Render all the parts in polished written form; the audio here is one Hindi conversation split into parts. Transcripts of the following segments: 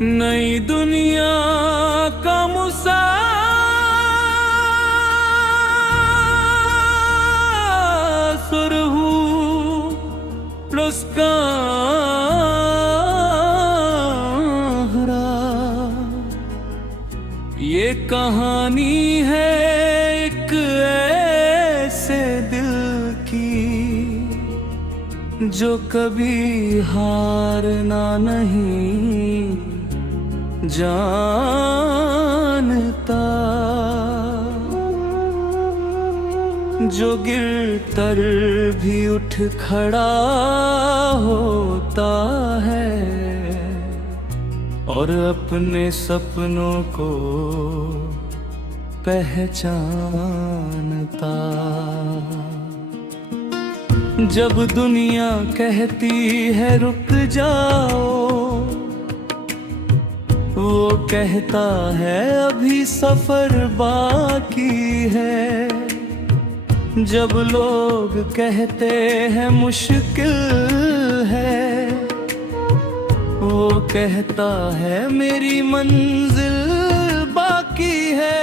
नई दुनिया का मुसाफिर हूँ, los कहरा। ये कहानी है एक ऐसे दिल की जो कभी हारना नहीं जानता, जो गिरकर भी उठ खड़ा होता है और अपने सपनों को पहचानता। जब दुनिया कहती है रुक जाओ, वो कहता है अभी सफर बाकी है। जब लोग कहते हैं मुश्किल है, वो कहता है मेरी मंजिल बाकी है।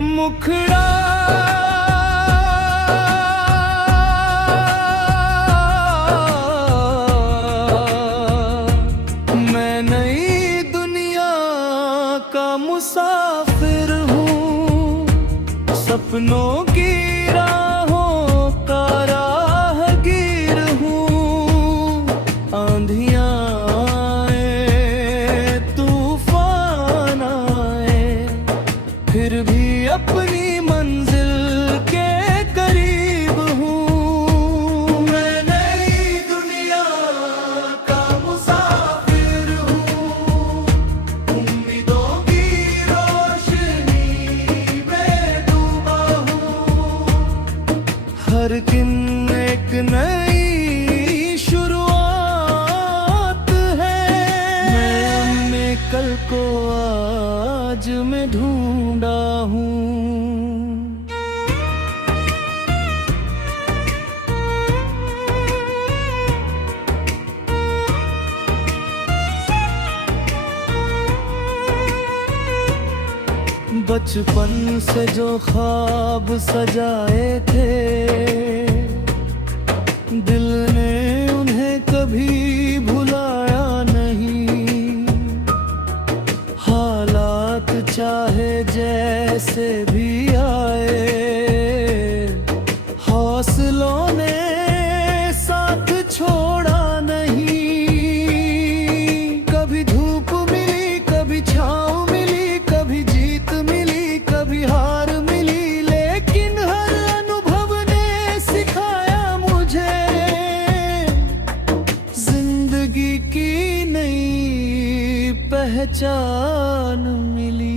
मुखड़ा मैं नई दुनिया का मुसाफिर हूँ, सपनों की राहों का राहगीर हूँ। आंधियाँ आए तूफान आए, फिर भी अपनी मंजिल के करीब हूँ। मैं नई दुनिया का मुसाफिर हूँ, उम्मीदों की रोशनी में डूबा हूँ। हर दिन एक नई शुरुआत है, मैं अपने कल को आज में ढूंढा हूँ। बचपन से जो ख्वाब सजाए थे, दिल ने उन्हें कभी भुलाया नहीं। हालात चाहे जैसे भी आए, हौसलों ने साथ छोड़ा नहीं। कभी धूप मिली, कभी छाँव मिली, कभी जीत मिली, कभी हार मिली, लेकिन हर अनुभव ने सिखाया मुझे जिंदगी की नई पहचान मिली।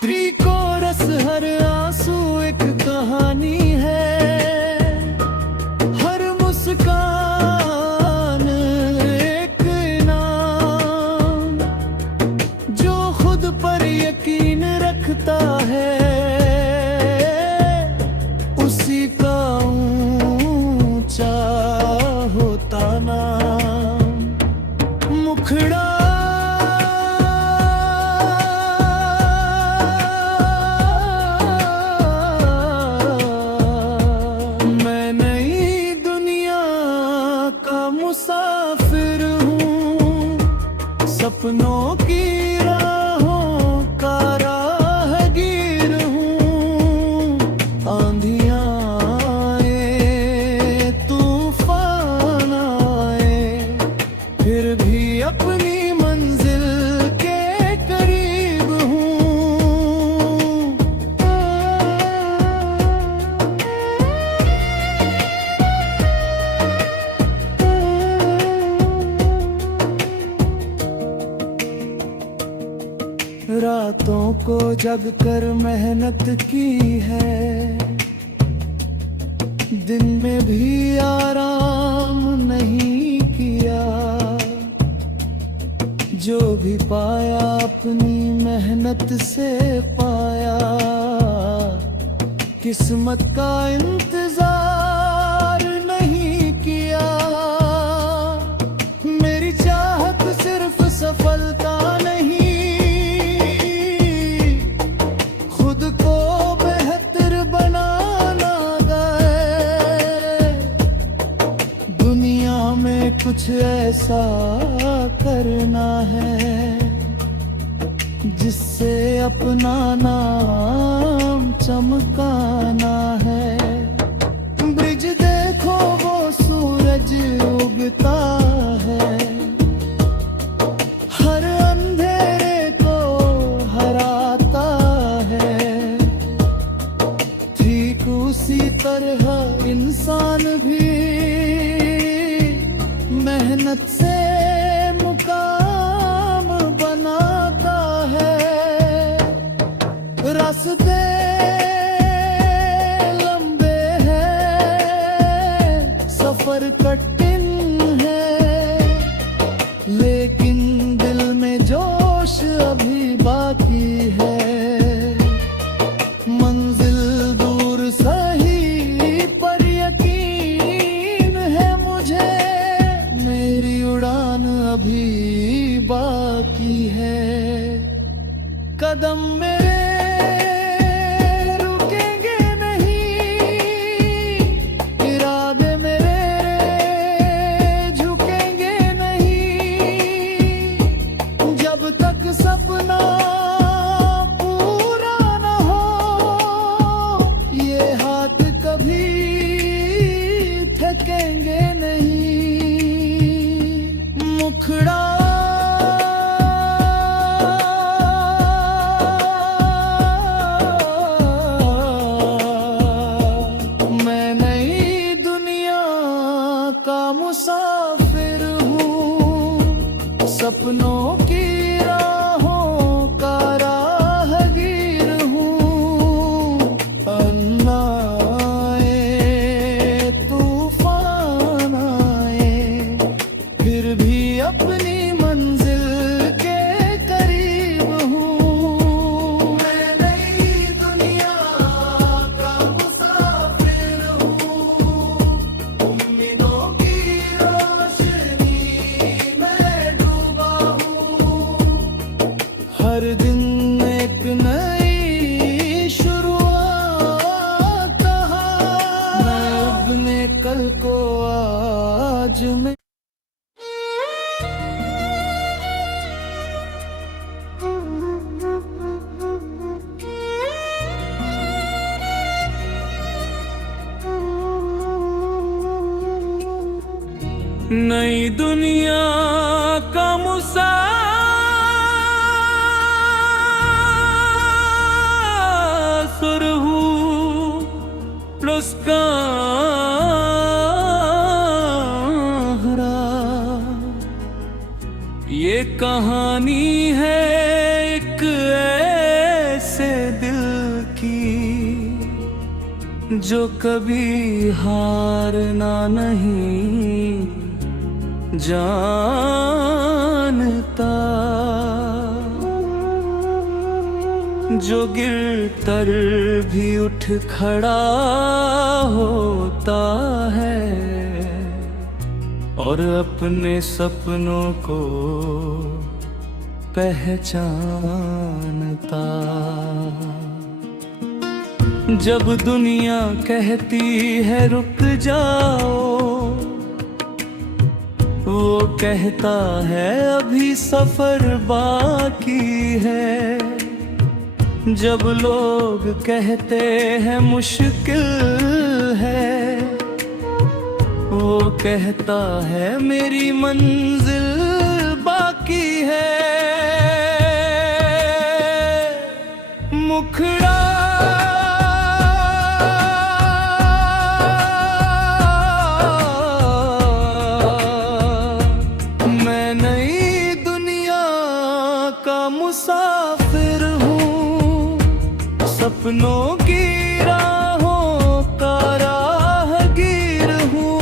प्री कोरस हर आंसू एक कहानी है, हर मुस्कान एक नाम। जो खुद पर यकीन रखता है, उसी का ऊंचा होता नाम। मुखड़ा मैं नई दुनिया का मुसाफिर हूँ, सपनों की राहों का राहगीर हूँ। आंधियाँ आए तूफान आए, फिर भी अपनी मंजिल के करीब हूँ। रातों को जग कर मेहनत की है, दिन में भी आराम नहीं किया। जो भी पाया अपनी मेहनत से पाया, किस्मत का इंतजार नहीं किया। में कुछ ऐसा करना है जिससे अपना नाम चमकाना है। ब्रिज देखो वो सूरज उगता है, हर अंधेरे को हराता है। ठीक उसी तरह इंसान भी मेहनत से मुकाम बनाता है। रास्ते लंबे हैं, सफर कठिन है, लेकिन दिल में जोश अभी बाकी है। मंजिल दूर सही पर यकीन है मुझे, मेरी उड़ान अभी बाकी है। कदम मेरे रुकेंगे नहीं, इरादे मेरे झुकेंगे नहीं, जब तक सपना पूरा न हो ये हाथ कभी थकेंगे नहीं। मुखड़ा मुसाफिर हूँ, सपनों की राहों का राहगीर हूँ। अन्नाए तूफान आए, फिर भी अपनी मंजिल के करीब हूँ। मैं नई दुनिया का मुसाफिर हूँ, उम्मीदों हर दिन एक नई शुरुआत कहा, मैं अपने कल को आज में। नई दुनिया का मुसाफिर हूँ, उसका ये कहानी है एक ऐसे दिल की जो कभी हारना नहीं जानता, जो गिर कर भी उठ खड़ा होता है और अपने सपनों को पहचानता। जब दुनिया कहती है रुक जाओ, वो कहता है अभी सफर बाकी है। जब लोग कहते हैं मुश्किल है, वो कहता है मेरी मंजिल बाकी है। मुखड़ा मुसाफिर हूँ, सपनों की राहों का राहगीर हूँ।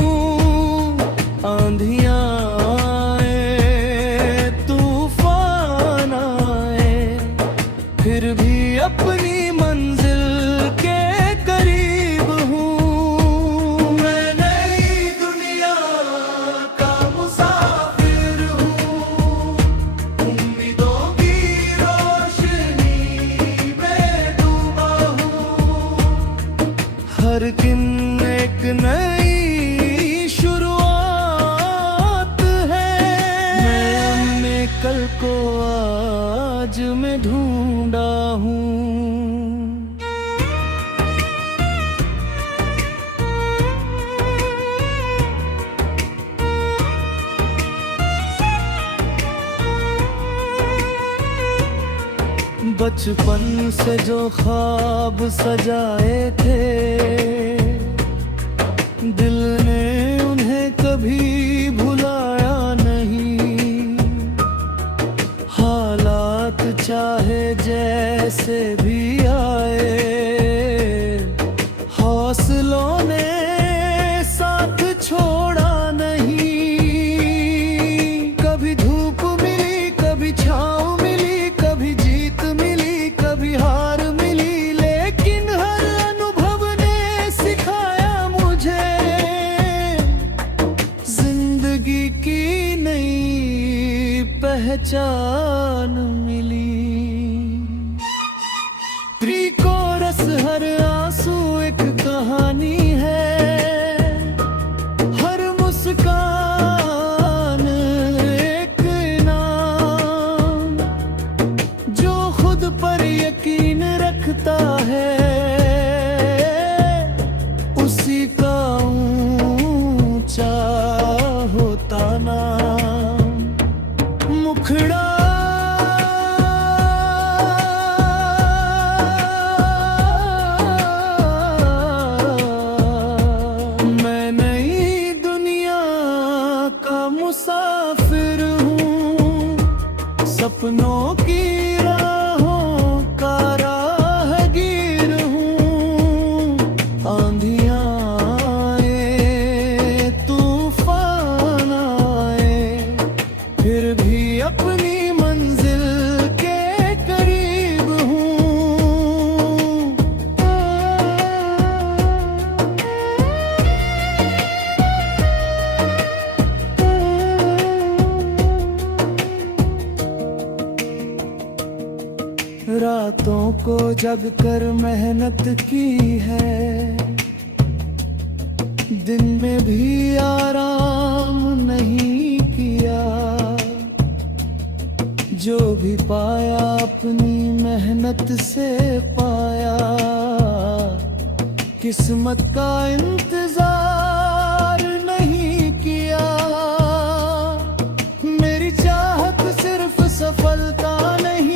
आंधियाँ आए तूफान आए, फिर भी अपनी मंजिल के करीब हूँ। मैं नई दुनिया का मुसाफिर हूँ, उम्मीदों की रोशनी में डूबा हूँ। बचपन से जो ख्वाब सजाए थे, दिल ने उन्हें कभी भुलाया नहीं। हालात चाहे जैसे भी आए, हौसलों ने साथ छोड़ा नहीं। कभी धूप मिली, कभी छाँव मिली, कभी जीत मिली, कभी हार मिली, लेकिन हर अनुभव ने सिखाया मुझे जिंदगी की नई पहचान मिली। प्री कोरस हर आंसू एक कहानी है, हर मुस्कान एक नाम। जो खुद पर यकीन रखता है, उसी का ऊंचा होता नाम। मुखड़ा मुसाफिर हूँ, सपनों की राहों का राहगीर हूँ। आंधियाँ आए, तूफान आए, फिर भी अपनी मंजिल के करीब हूँ। रातों को जग कर मेहनत की है, दिन में भी आराम नहीं किया। जो भी पाया अपनी मेहनत से पाया, किस्मत का इंतजार नहीं किया। मेरी चाहत सिर्फ सफलता नहीं,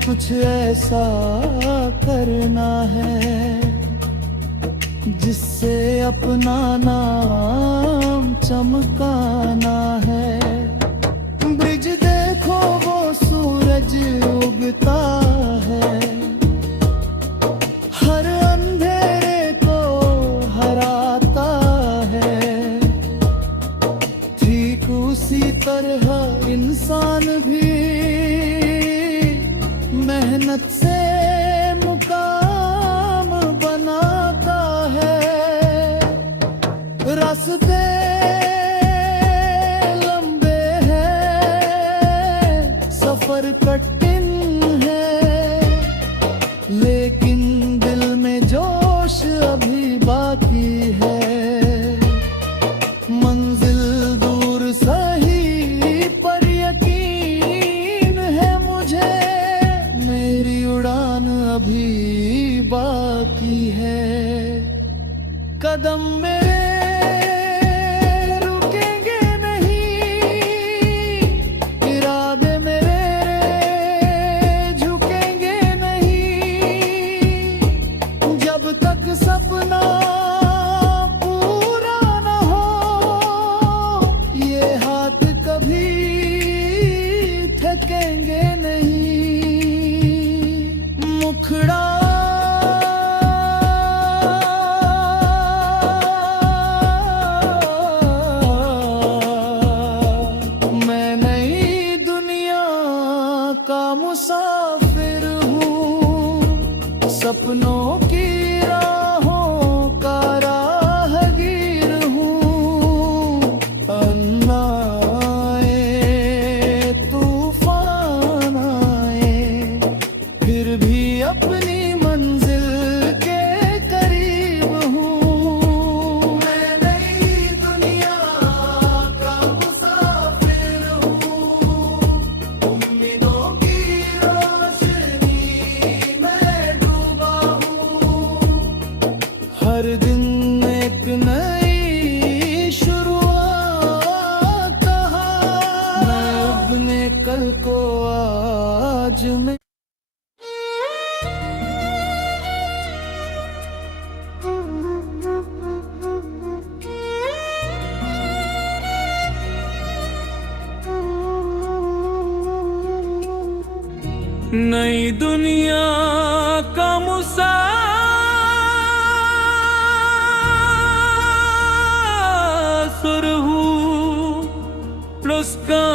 कुछ ऐसा करना है जिससे अपना नाम चमकाना है। ब्रिज देखो वो सूरज उगता है, हर अंधेरे को हराता है। ठीक उसी तरह इंसान भी मेहनत से मुकाम बनाता है। रास्ते लंबे हैं, सफर कठिन है, लेकिन दिल में जोश अभी बाकी है। मंजिल दूर सही पर यकीन है मुझे, मेरी उड़ान अभी बाकी है। कदम मेरे रुकेंगे नहीं, इरादे मेरे झुकेंगे नहीं। जब तक सपना पूरा न हो, ये हाथ कभी थकेंगे नहीं। मुखड़ा मैं नई दुनिया का मुसाफिर हूँ, सपनों की राहों का राहगीर हूँ। अन्ना आए, तूफान आए, फिर भी अपनी मंजिल के करीब हूँ। मैं नई दुनिया का मुसाफिर हूँ, उम्मीदों की रोशनी में डूबा हूँ। नई दुनिया का मुसाफिर हूँ, लुस्का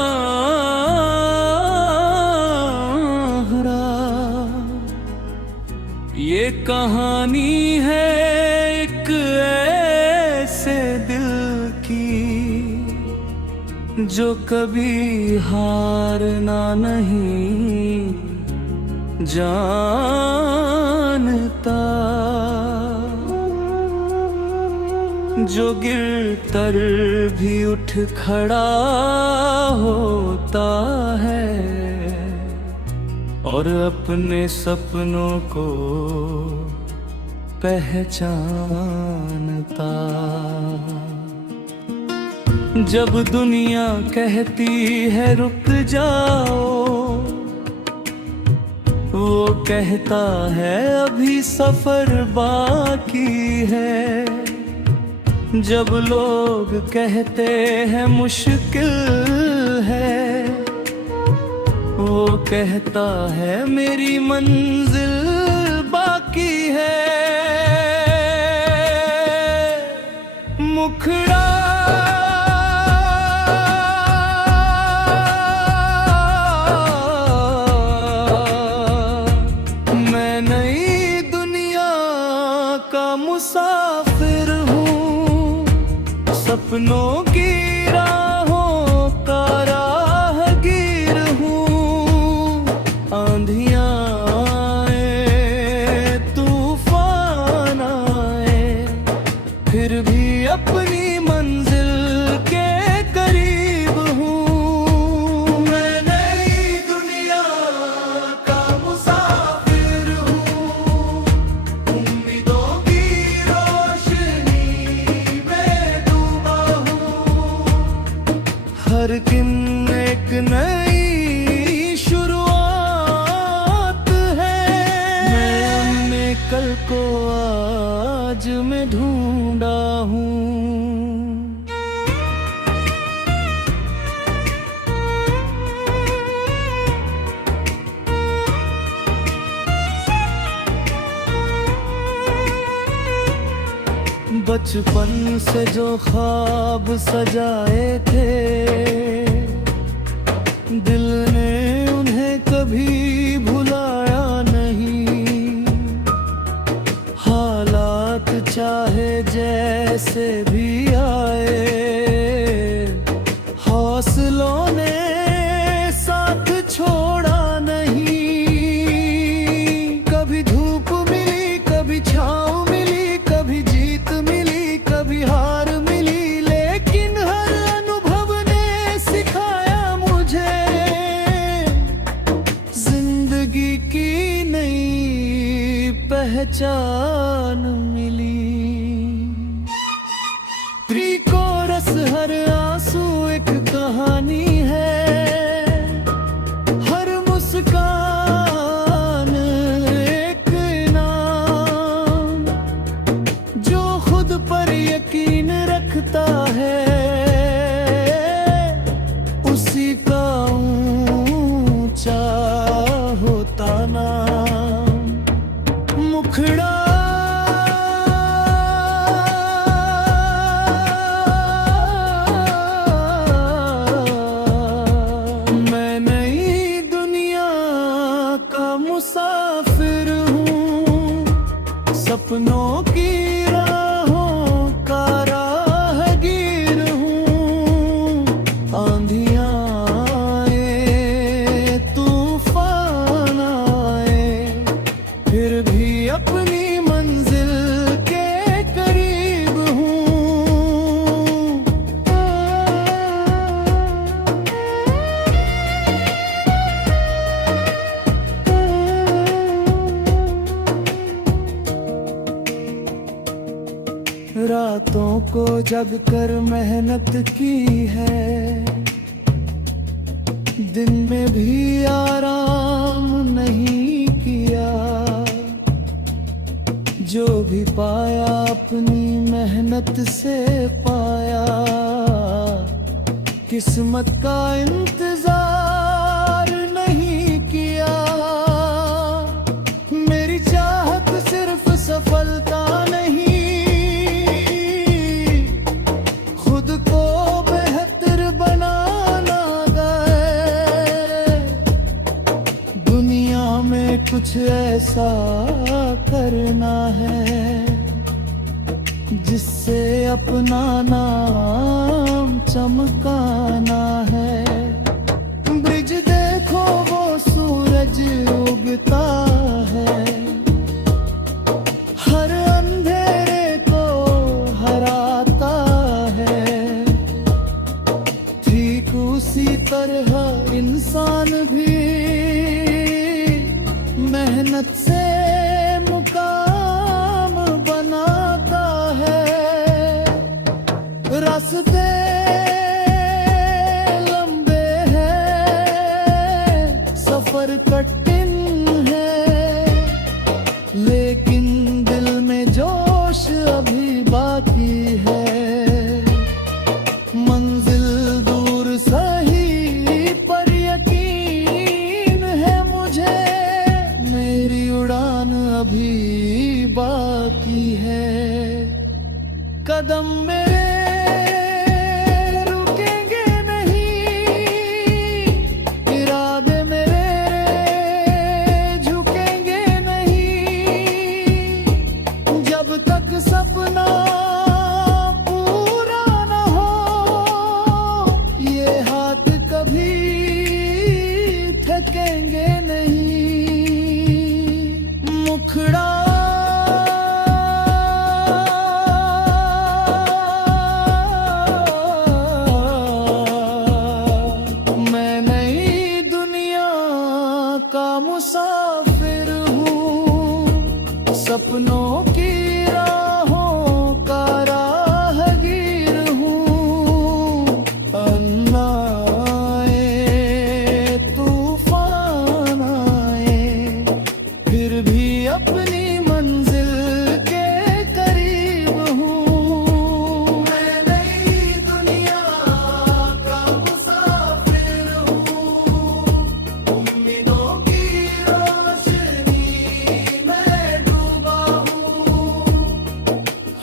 ये कहानी है एक ऐसे दिल की जो कभी हारना नहीं जानता, जो गिरकर भी उठ खड़ा होता है और अपने सपनों को पहचानता। जब दुनिया कहती है रुक जाओ, वो कहता है अभी सफर बाकी है। जब लोग कहते हैं मुश्किल है, वो कहता है मेरी मंजिल बाकी है। मुखड़ा मैं नई दुनिया का मुसाफिर हूँ, सपनों की राहों का राहगीर हूँ। आंधियाँ आए, तूफान आए, फिर भी अपनी मंजिल के करीब हूँ। मैं नई दुनिया का मुसाफिर हूँ, उम्मीदों की रोशनी में डूबा हूँ। हर दिन एक नई शुरुआत है, मैं अपने कल को आज में ढूंढा हूँ। बचपन से जो ख्वाब सजाए थे, दिल ने उन्हें कभी भुलाया नहीं। हालात चाहे जैसे भी आए, हौसलों ने साथ छोड़ा नहीं। कभी धूप मिली, कभी छाँव मिली, कभी जीत मिली, कभी हार मिली, लेकिन हर अनुभव ने सिखाया मुझे जिंदगी की नई पहचान मिली। प्री कोरस हर आंसू एक कहानी है, हर मुस्कान एक नाम। जो खुद पर यकीन रखता है, उसी का ऊंचा होता नाम। मुखड़ा मैं नई दुनिया का मुसाफिर हूँ, सपनों की राहों का राहगीर हूँ। आंधियाँ आए, तूफान आए, फिर भी अपनी मंजिल के करीब हूँ। रातों को जग कर मेहनत की है, दिन में भी आराम नहीं किया। जो भी पाया अपनी मेहनत से पाया, किस्मत का इंतजार नहीं किया। हमें कुछ ऐसा करना है जिससे अपना नाम चमकाना है। ब्रिज देखो वो सूरज उगता है, हर अंधेरे को हराता है। ठीक उसी तरह इंसान भी मेहनत से मुकाम बनाता है। रास्ते लंबे हैं, सफर कठिन है, लेकिन दिल में जोश अभी बाकी है। मंजिल दूर सही पर यकीन है मुझे, मेरी उड़ान अभी बाकी है। कदम मेरे रुकेंगे नहीं, इरादे मेरे झुकेंगे नहीं, जब तक सपना पूरा न हो, ये हाथ कभी थकेंगे नहीं। मुखड़ा मैं नई दुनिया का मुसाफिर हूँ, सपनों की राहों का राहगीर हूँ। अन्नाए तूफान आए, फिर भी अपनी मंजिल के करीब हूँ। मैं नई दुनिया का मुसाफिर हूँ, उम्मीदों की रोशनी में डूबा हूँ।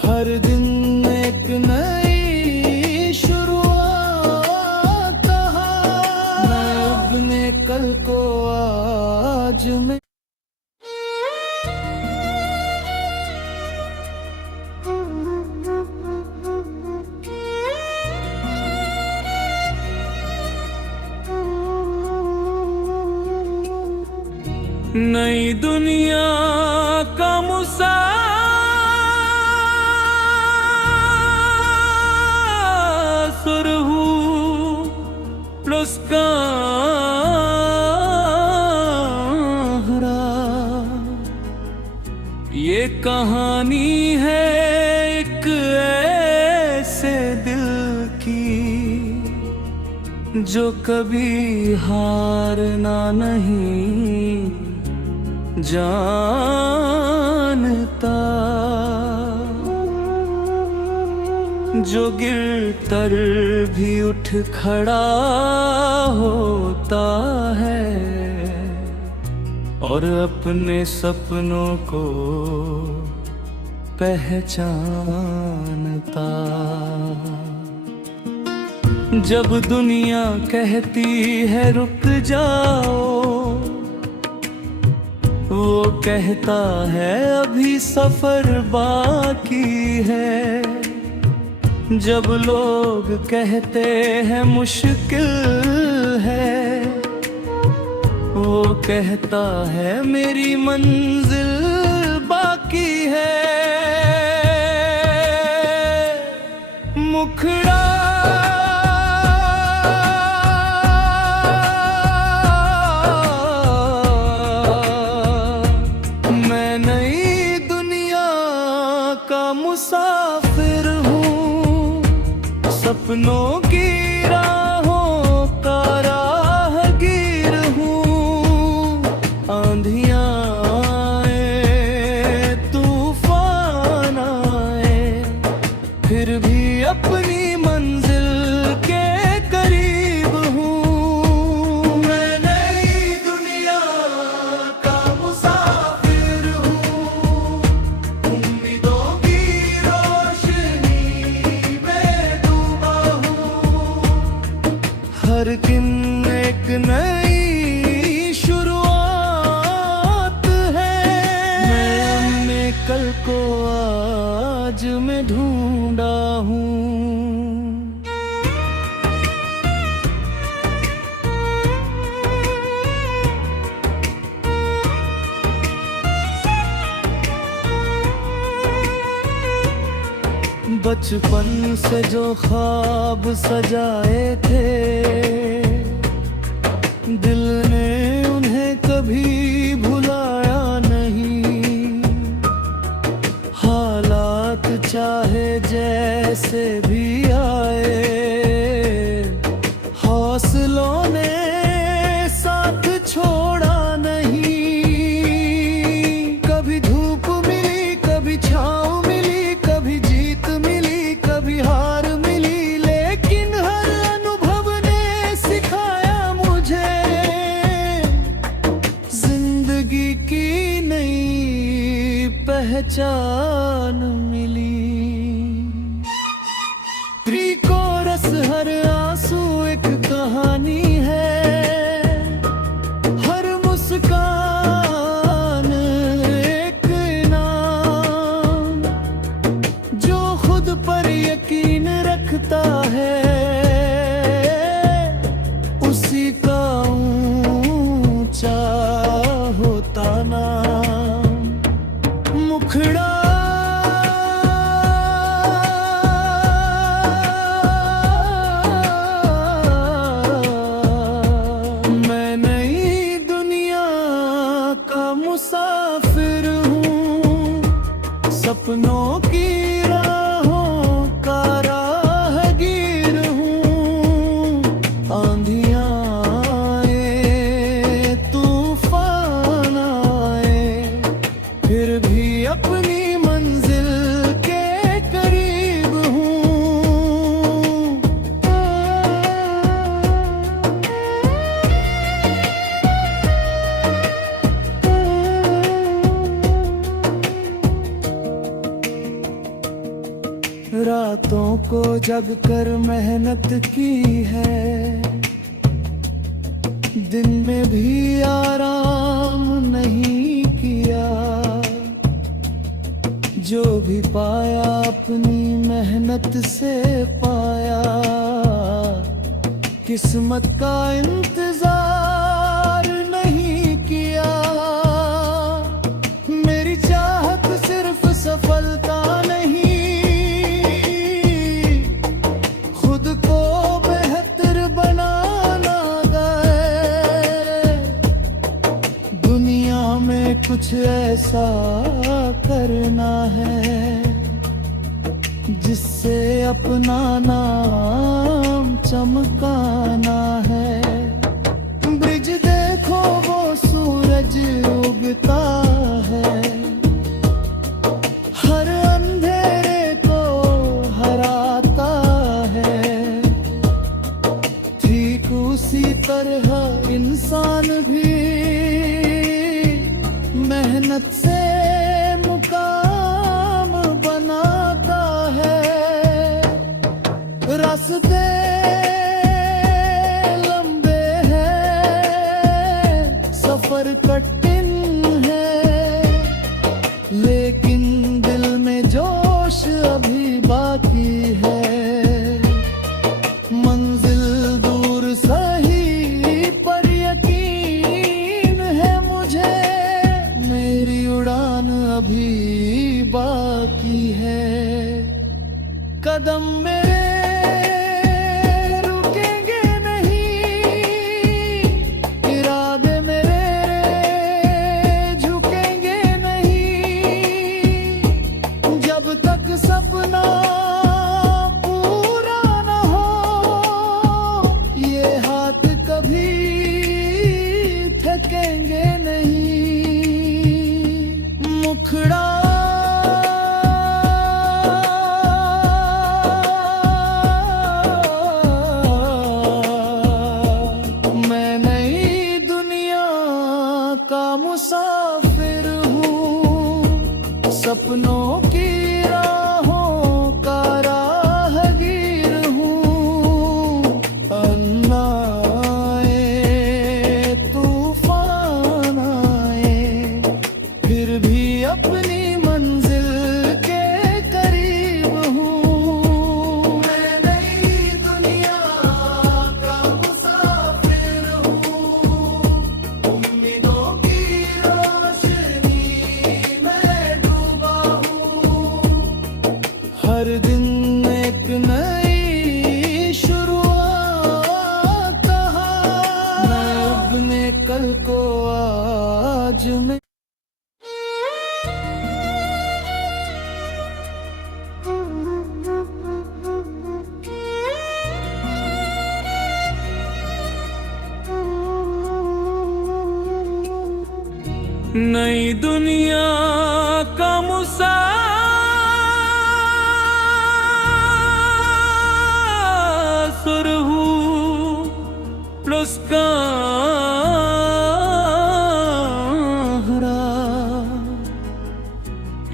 हर दिन एक नई शुरुआत कहा, मैं अपने कल को आज में। नई दुनिया का मुसाफिर हूँ, उसका ये कहानी है एक ऐसे दिल की जो कभी हारना नहीं जानता, जो गिरकर भी उठ खड़ा होता है और अपने सपनों को पहचानता। जब दुनिया कहती है रुक जाओ, वो कहता है अभी सफर बाकी है। जब लोग कहते हैं मुश्किल है, वो कहता है मेरी मंजिल बाकी है। मुखड़ा मैं नई दुनिया का मुसाफिर हूँ, सपनों की राहों का राहगीर हूँ। आंधियाँ आए तूफान आए, फिर भी अपनी मंजिल के करीब हूँ। मैं नई दुनिया का मुसाफिर हूँ, उम्मीदों की रोशनी में डूबा हूँ। बचपन से जो ख्वाब सजाए थे, दिल ने उन्हें कभी भुलाया नहीं। हालात चाहे जैसे भी आए, हौसलों ने साथ छोड़ा नहीं। कभी धूप मिली, कभी छाँव मिली, कभी जीत मिली, कभी हार मिली, लेकिन हर अनुभव ने सिखाया मुझे जिंदगी की नई पहचान मिली। प्री कोरस हर आंसू एक कहानी है, हर मुस्कान एक नाम। जो खुद पर यकीन रखता है, उसी का ऊंचा होता नाम। मुखड़ा मुसाफिर हूँ, सपनों की राहों का राहगीर हूँ। आंधियाँ आए, तूफान आए, फिर भी अपनी मंजिल के करीब हूँ। रातों को जग कर मेहनत की है, दिन में भी आराम नहीं किया। जो भी पाया अपनी मेहनत से पाया, किस्मत का इंतजार नहीं किया। मेरी चाहत सिर्फ सफलता नहीं, कुछ ऐसा करना है जिससे अपना नाम चमकाना है। ब्रिज देखो वो सूरज उगता है, हर अंधेरे को हराता है। ठीक उसी तरह इंसान भी मेहनत से मुकाम बनाता है। रास्ते लंबे हैं, सफर कठिन है, लेकिन दिल में जोश अभी बाकी है। मंजिल दूर सही पर यकीन है मुझे, मेरी उड़ान अभी बाकी है। कदम मेरे रुकेंगे नहीं, इरादे मेरे झुकेंगे नहीं। जब तक सपना पूरा न हो, ये हाथ कभी थकेंगे नहीं। मुखड़ा मैं नई दुनिया का मुसाफिर हूँ, सपनों की राहों का राहगीर हूँ। अन्ना आए, तूफान आए, फिर भी अपनी मंजिल के करीब हूँ। मैं नई दुनिया का मुसाफिर हूँ, उम्मीदों की रोशनी में डूबा हूँ। नई दुनिया का मुसाफिर हूँ उसका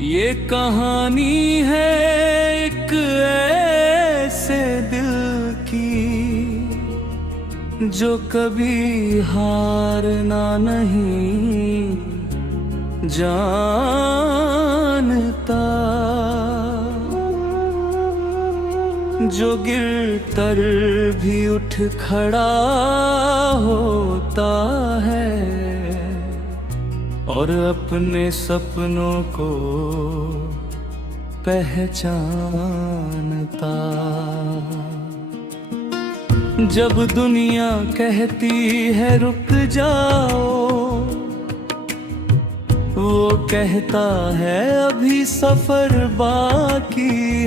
ये कहानी है एक ऐसे दिल की जो कभी हारना नहीं जानता, जो गिरकर भी उठ खड़ा होता है और अपने सपनों को पहचानता। जब दुनिया कहती है रुक जाओ, वो कहता है अभी सफर बाकी।